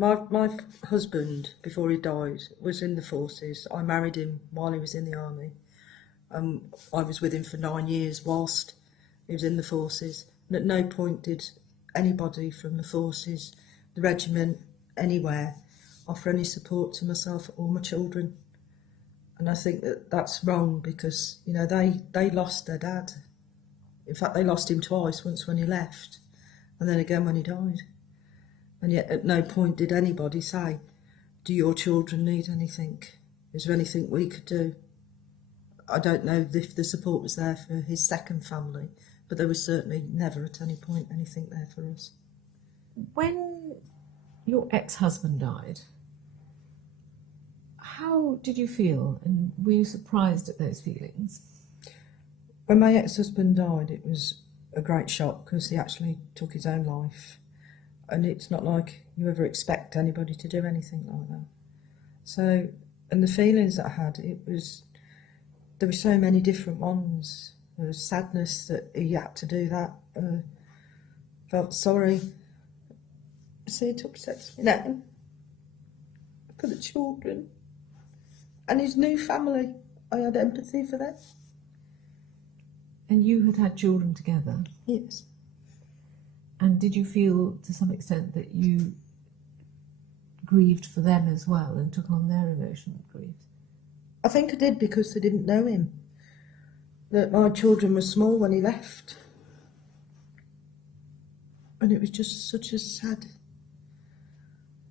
My husband, before he died, was in the forces. I married him while he was in the army. I was with him for 9 years whilst he was in the forces. And at no point did anybody from the forces, the regiment, anywhere, offer any support to myself or my children. And I think that that's wrong because, you know, they lost their dad. In fact, they lost him twice, once when he left and then again when he died. And yet at no point did anybody say, do your children need anything? Is there anything we could do? I don't know if the support was there for his second family, but there was certainly never at any point anything there for us. When your ex-husband died, how did you feel, and were you surprised at those feelings? When my ex-husband died, it was a great shock because he actually took his own life. And it's not like you ever expect anybody to do anything like that. So, and the feelings that I had, there were so many different ones. There was sadness that he had to do that. Felt sorry. So it upsets me now for the children and his new family. I had empathy for them. And you had children together? Yes. And did you feel to some extent that you grieved for them as well and took on their emotional grief? I think I did because they didn't know him. That my children were small when he left. And it was just such a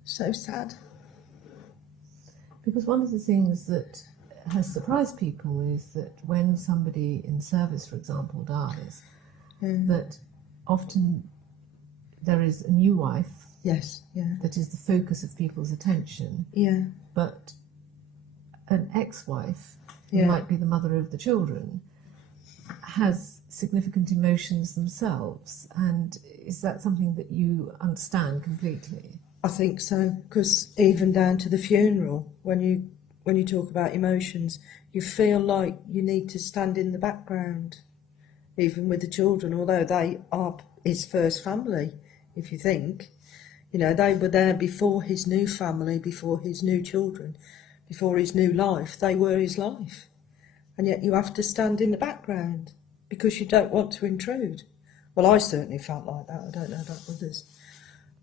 so sad. Because one of the things that has surprised people is that when somebody in service, for example, dies, that often there is a new wife. Yes, yeah. That is the focus of people's attention. Yeah. But an ex-wife, who might be the mother of the children, has significant emotions themselves. And is that something that you understand completely? I think so, because even down to the funeral, when you talk about emotions, you feel like you need to stand in the background, even with the children, although they are his first family, if you think. You know, they were there before his new family, before his new children, before his new life. They were his life. And yet you have to stand in the background because you don't want to intrude. Well, I certainly felt like that. I don't know about others.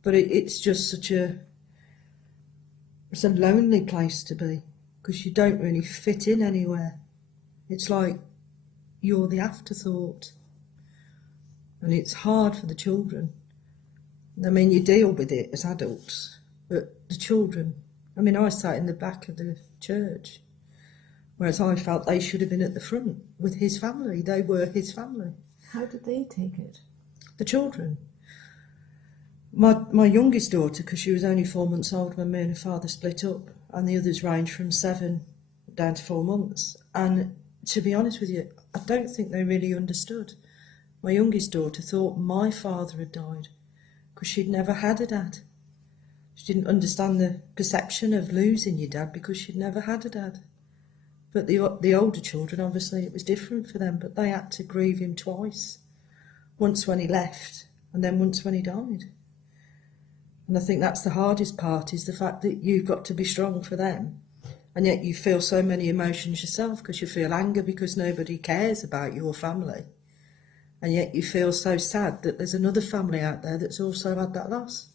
But it's just it's a lonely place to be because you don't really fit in anywhere. It's like you're the afterthought. And it's hard for the children. I mean, you deal with it as adults, but the children, I mean, I sat in the back of the church, whereas I felt they should have been at the front with his family. They were his family. How did they take it? The children. My youngest daughter, because she was only 4 months old when me and her father split up, and the others ranged from 7 down to 4 months. And to be honest with you, I don't think they really understood. My youngest daughter thought my father had died because she'd never had a dad. She didn't understand the perception of losing your dad because she'd never had a dad. But the older children, obviously, it was different for them, but they had to grieve him twice. Once when he left, and then once when he died. And I think that's the hardest part, is the fact that you've got to be strong for them. And yet you feel so many emotions yourself, because you feel anger because nobody cares about your family. And yet you feel so sad that there's another family out there that's also had that loss.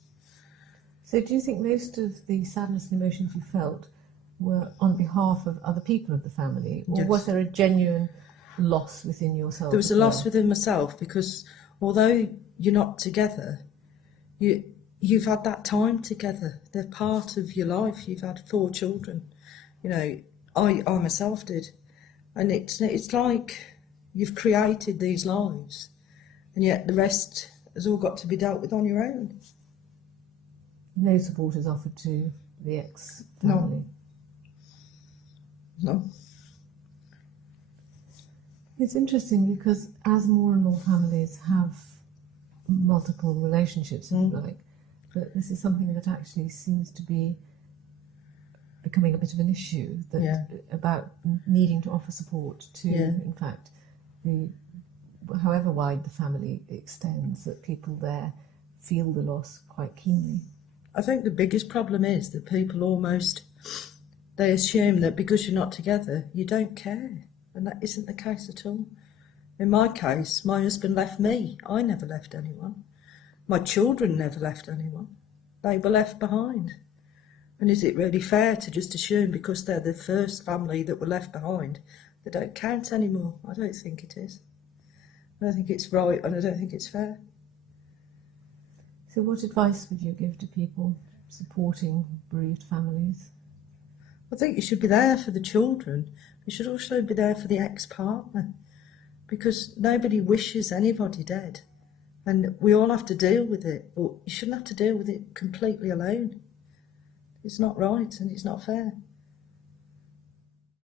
So do you think most of the sadness and emotions you felt were on behalf of other people of the family? Or was there a genuine loss within yourself? There was a loss within myself, because although you're not together, you've had that time together. They're part of your life. You've had 4 children. You know, I myself did. And it's like you've created these lives, and yet the rest has all got to be dealt with on your own. No support is offered to the ex-family? No. It's interesting because as more and more families have multiple relationships, if you like, that this is something that actually seems to be becoming a bit of an issue, that about needing to offer support to, in fact, however wide the family extends, that people there feel the loss quite keenly. I think the biggest problem is that people almost, they assume that because you're not together, you don't care. And that isn't the case at all. In my case, my husband left me. I never left anyone. My children never left anyone. They were left behind. And is it really fair to just assume because they're the first family that were left behind, they don't count anymore? I don't think it is. I don't think it's right, and I don't think it's fair. So what advice would you give to people supporting bereaved families? I think you should be there for the children. You should also be there for the ex-partner, because nobody wishes anybody dead, and we all have to deal with it, but you shouldn't have to deal with it completely alone. It's not right and it's not fair.